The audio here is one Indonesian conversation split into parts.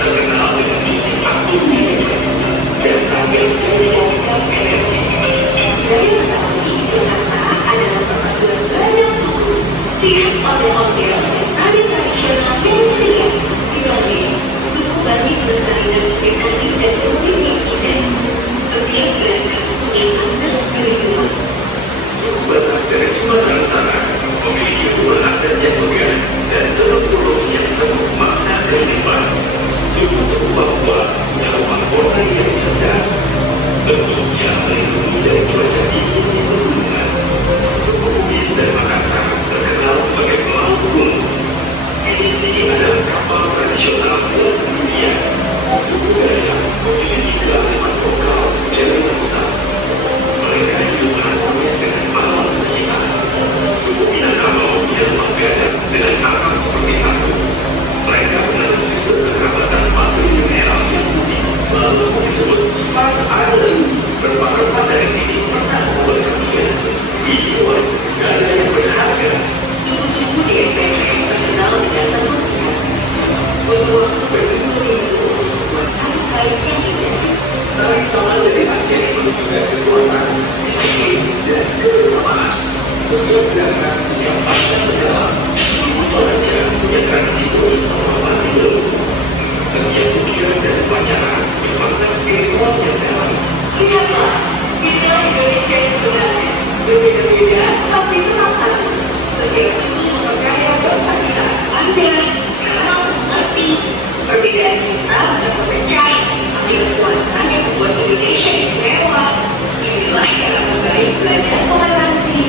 terkenal dengan misi atom dan tampil menyediakan energi. Dari pertama ini ternyata adalah perpaduan banyak suku, tidak ondel-ondel dan tari tradisional Filipina. Dibanding suku Bali bersalingan sekali dan musiknya tidak. Setiap gerakan mempunyai makna spiritual. Suku Batak dari Sumatera Utara memiliki hubungan adat yang megah dan teluk-teluk yang penuh makna dan limpah. Suku-suku Papua adalah mahkota yang cerdas, bentuknya melindungi dari cuaca dingin di pegunungan. Suku Bugis dan Makassar terkenal sebagai pelaut gunung. Edisi adalah kapal tradisional dunia. Suku Dayak memiliki kearifan lokal dari lautan. Mereka hidup harmonis dengan alam sekitar. Suku Minangkabau yang menggadang dengan akar seperti aku. Mereka menaruh sistem kekerabatan batu mineral yang unik, lalu disebut Spice Island. Rempah-rempah dari sini pernah membuat kalian minuman negara yang berharga. Suku-suku di NTB terkenal dengan tentunya. Untuk berminggu-minggu membuat sampai yang indah. Tari Saman dari Aceh menunjukkan kekuatan, disiplin, dan kebersamaan. Setiap gerakan yang panjang mendalam, suku Toraja punya tradisi unik melawan hidup. Setiap ukiran dan upacara bermakna spiritual yang dalam. Lihatlah, inilah Indonesia yang sebenarnya. Berbeda-beda, tapi tetap satu. Setiap suku memperkaya bangsa kita. Anda sekarang mengerti perbedaan kita dan percaya. Kekuatan yang membuat Indonesia istimewa. Inilah cara terbaik belajar toleransi,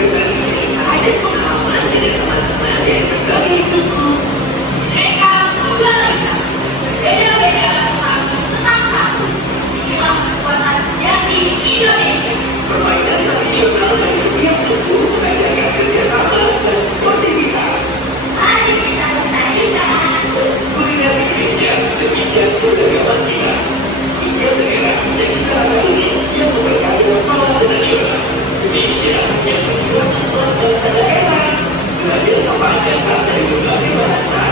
berbagi cerita dan pengalaman dengan teman-teman dari berbagai suku. Mereka berbeda, berbeda-beda, tapi tetap satu. Inilah kekuatan sejati Indonesia. Permainan tradisional dari setiap suku mengadakan kerjasama dan sportivitas. Mari kita bersaing. Kuliner Indonesia sedikit beragam kita. Setiap daerah menjadi rasa unik yang memperkaya pengalaman nasional. Indonesia yang membuat bangsa daerah belajar kepada dari berbagai bahasa.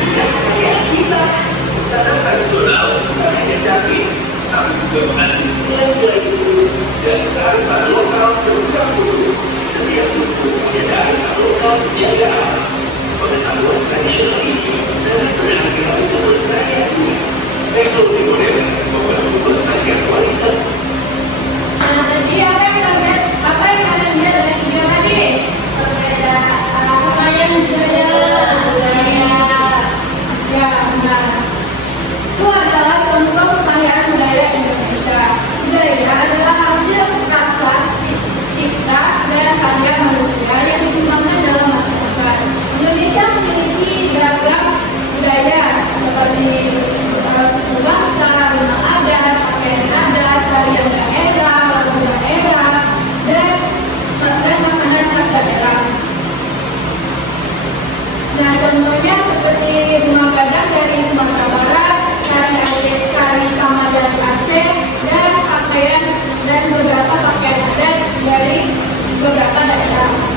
Tidak hanya kita, busana tradisional hanya jadi, tapi juga mengenai nilai budaya dan kearifan lokal setiap suku. Setiap suku punya kearifan lokal menjaga alam. Pengetahuan tradisional ini sangat berharga untuk melestarikan bumi. Teknologi modern membantu melestarikan warisan. Jadi apa yang kalian lihat dari video tadi? Perbedaan budaya. Ya, benar. Itu adalah contoh kekayaan budaya Indonesia. Budaya adalah hasil rasa, cipta, dan karya manusia yang dikembangkan dalam masyarakat. Indonesia memiliki beragam budaya seperti suku bangsa, rumah adat, pakaian adat, tarian daerah, lagu daerah, dan makanan khas daerah. Nah, contohnya seperti rumah gadang dari Sumatera Barat, tari sama dari Aceh, dan pakaian dan beberapa pakaian adat dari beberapa daerah.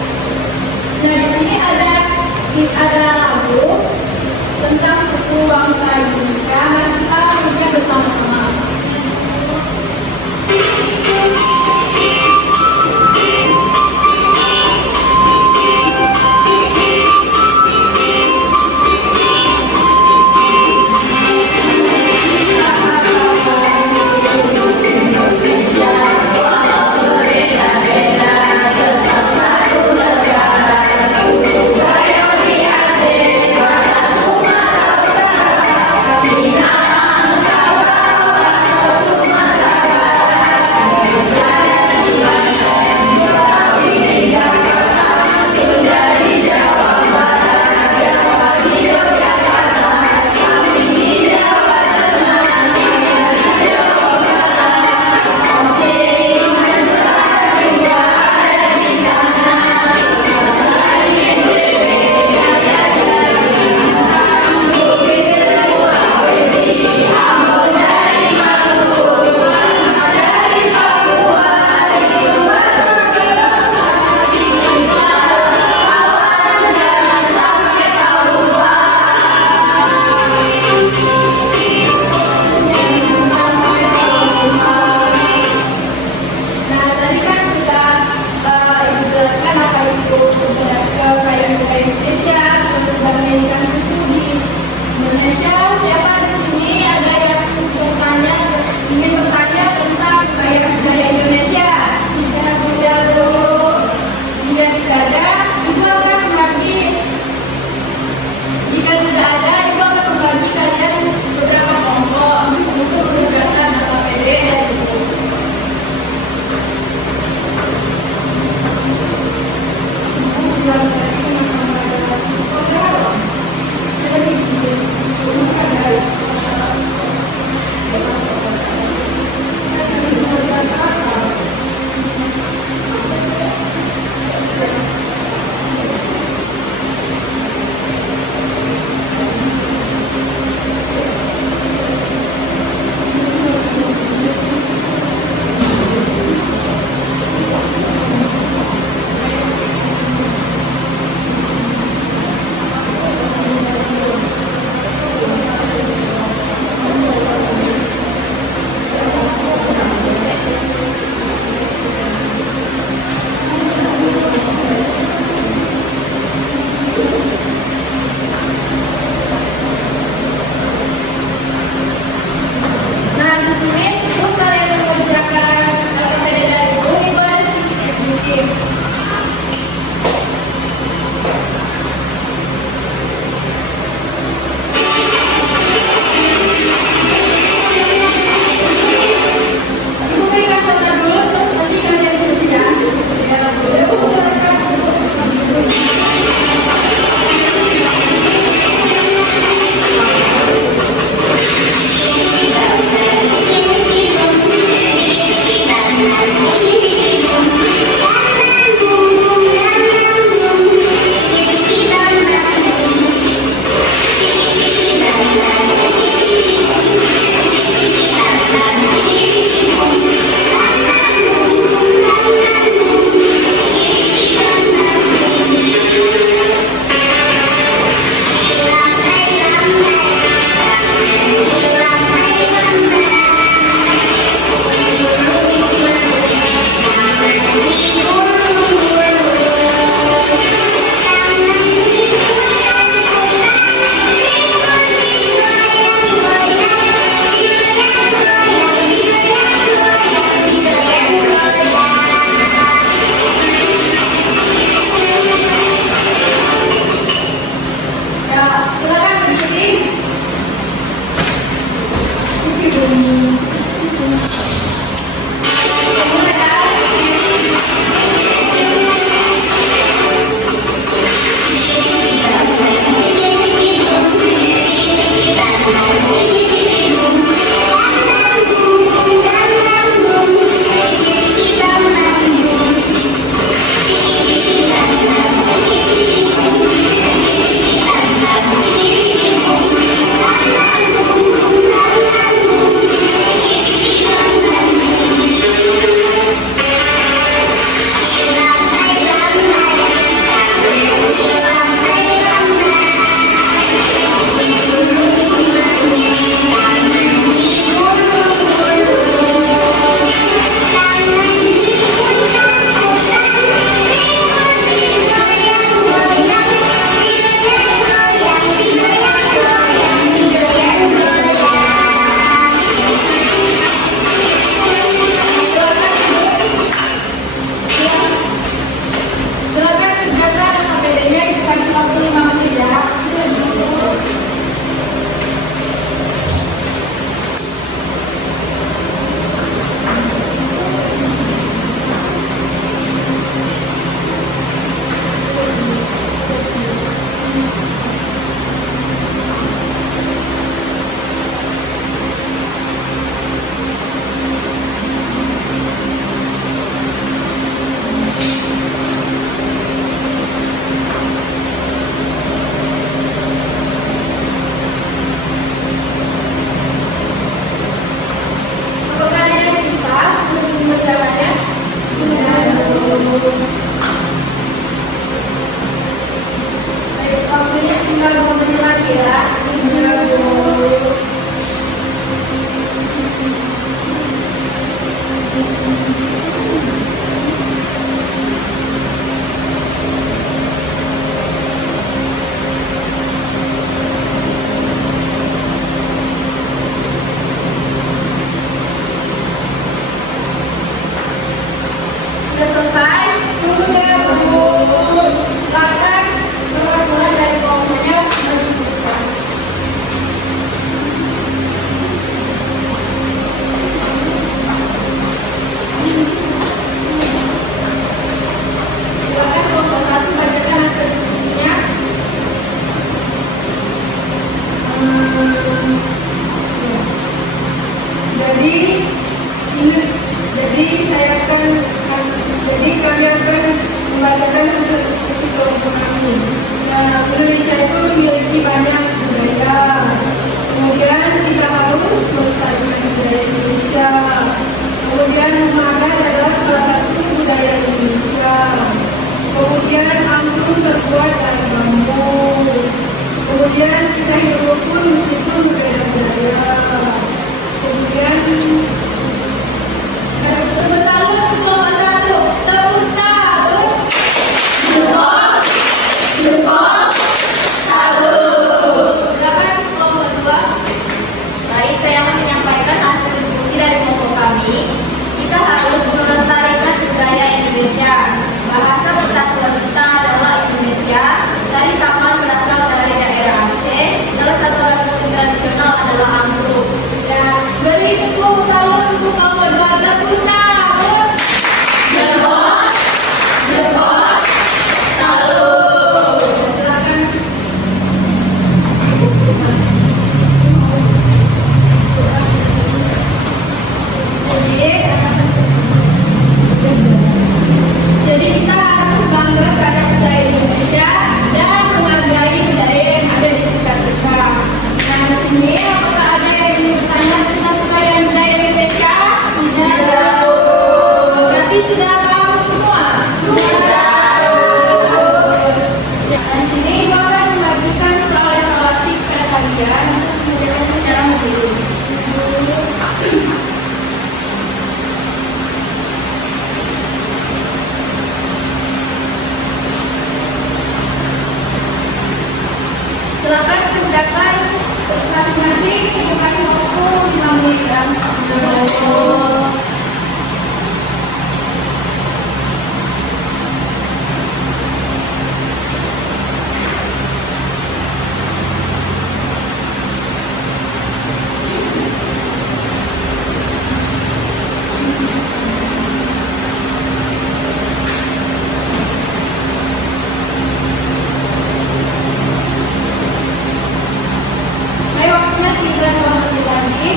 Baik, waktunya 3 menit lagi.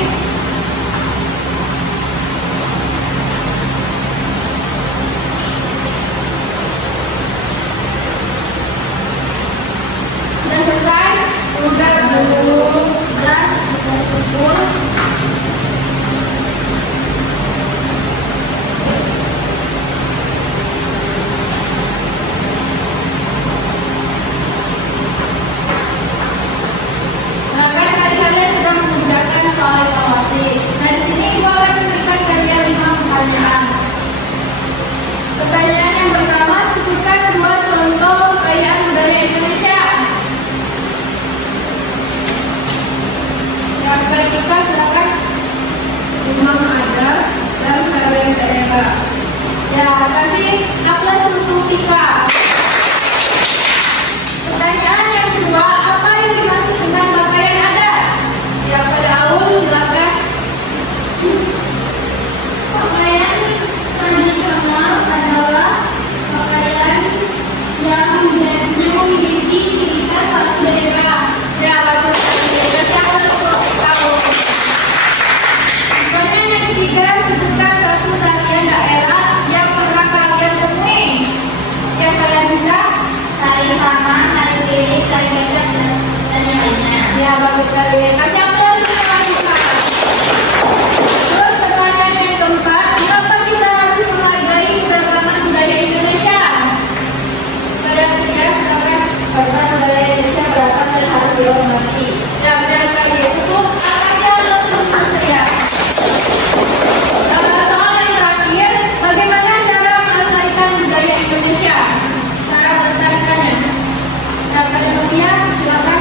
Sudah selesai? Sudah, belum. Dan kumpul. Nah, kan tadi kalian sudah mengerjakan soal evaluasi. Nah, di sini Ibu akan memberikan kalian 5 pertanyaan. Pertanyaan yang pertama, sebutkan 2 contoh kekayaan budaya Indonesia. Yang kita silakan Imam Azhar dan kalian daerah. Ya, kasih aplaus untuk Tika. Pertanyaan yang kedua, apa yang dimaksud dengan pakaian adat? Ya, pada awal silakan. Pakaian tradisional adalah pakaian yang memiliki ciri khas satu daerah. Ya, bagus sekali. Kasih aplaus untuk kamu. Pertanyaan yang ketiga, sebutkan 1 tarian daerah yang pernah kalian temui. Yang kalian bisa? Tari saman, tari lirik, tari gajah, dan yang lainnya. Ya, bagus sekali. Kasih aplaus untuk Kalisa. Terus pertanyaan yang keempat, mengapa kita harus menghargai keragaman budaya Indonesia? Kalian sudah silakan. Karena budaya Indonesia beragam dan harus dihormati. Ya, benar sekali. Untuk atasnya langsung saya. Soal yang terakhir, bagaimana cara melestarikan budaya Indonesia? Cara melestarikannya. Nah, pada dunia, silakan.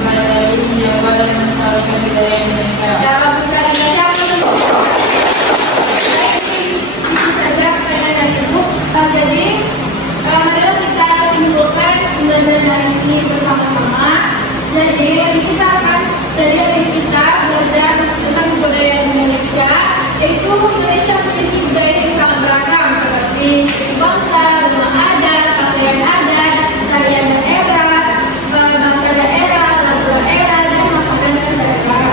Mulai dari menjaga dan melestarikan budaya Indonesia. Ya, bagus sekali. Siapa dulu? Baik, itu saja pertanyaan dari Ibu. Jadi, marilah kita simpulkan pembelajaran hari ini bersama-sama. Jadi, hari kita belajar tentang budaya Indonesia, yaitu Indonesia memiliki budaya yang sangat beragam seperti bangsa, rumah adat, pakaian adat, tarian daerah, bahasa daerah, lagu daerah, dan makanan daerah.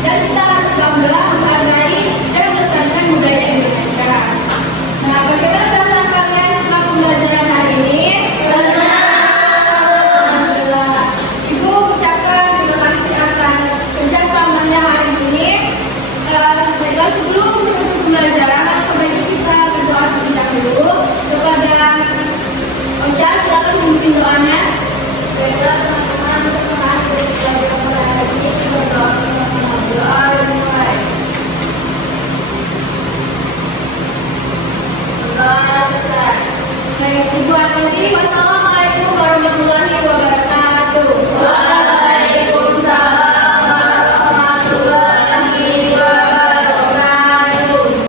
Dan kita harus bangga menghargai dan melestarikan budaya Indonesia. Nah, bagaimana perasaan kalian setelah pembelajaran hari ini? Alhamdulillah. Ibu ucapkan terima kasih atas kerjasamanya hari ini. Baiklah, sebelum menutup pembelajaran, sebaiknya kita berdoa terlebih dahulu kepada Ocha. Silakan memimpin doanya. Baiklah teman-teman, untuk mengakhiri pelajaran pada hari ini, kita berdoa bersama-sama. Doa dimulai. Berdoa selesai. Baik, Ibu Atodi,